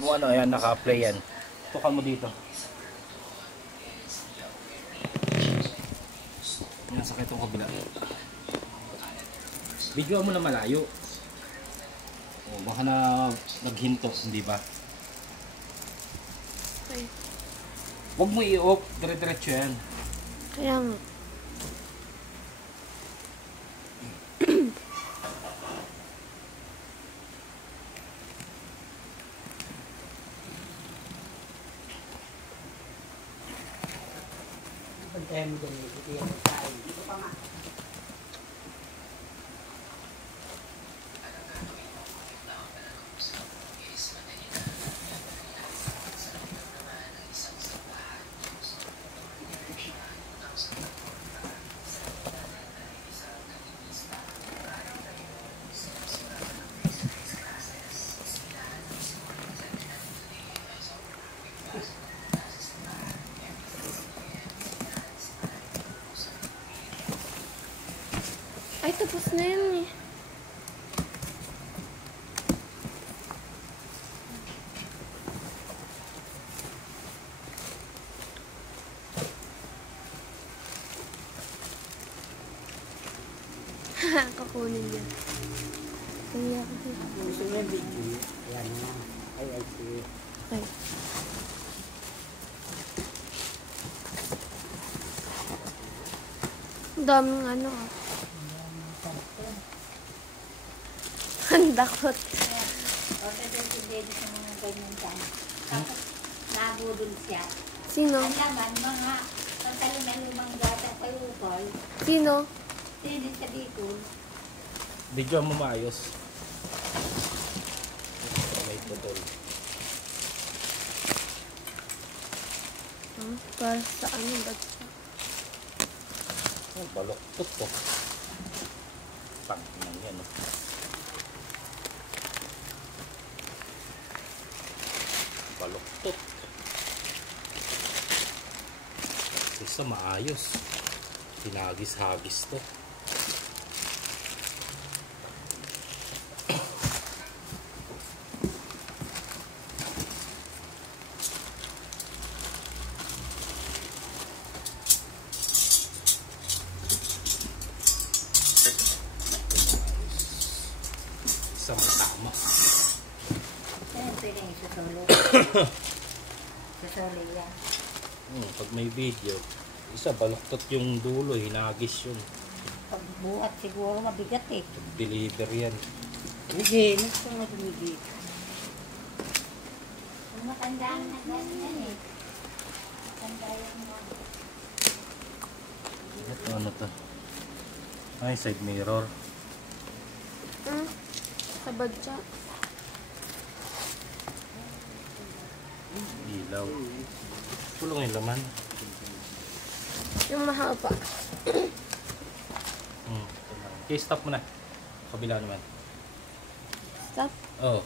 mo ano, ayan, naka-apply yan. Tukan mo dito. Yan, sakit itong kabila. Videoan mo na malayo. O, baka na naghinto, hindi ba? Okay. Huwag mo i-off, dire-diretso yan. Kaya nga. Bantayan mo dyan, ito yung kain. Ito pa nga. Ay, tapos na yun eh. Kakunin niya. Kaya ako dito. Gusto mo yung video? Ayan na. Ay, sige. Okay. Ang daming ano ah. Ang dakot. O, kasi si Daddy sa mga ganyan dyan. Tapos, nabudol siya. Sino? Ang laman, mga pantalon na lumang gata pa upol. Sino? Sino sa Bicol? Videoan mo maayos. May putol. Para sa ano ba siya? Oh, baloktot to. Panginoon yan. No? Baloktot. Isa maayos. Pinagis-hagis to. Isa matama. Saan pwede yung susuli? Susuli yan. Pag may video, isa baloktot yung dulo, hinagis yun. Pagbuhat siguro mabigat eh. Deliver yan. Hindi, gusto mo dumigit. Kung matandaan na ganyan eh. Matanda yung mga. Ito ano to? Ay, side mirror. Sabad siya. Ilaw. Pulong yung laman. Yung mahaba. Okay, stop mo na. Kabila naman. Stop. Oh.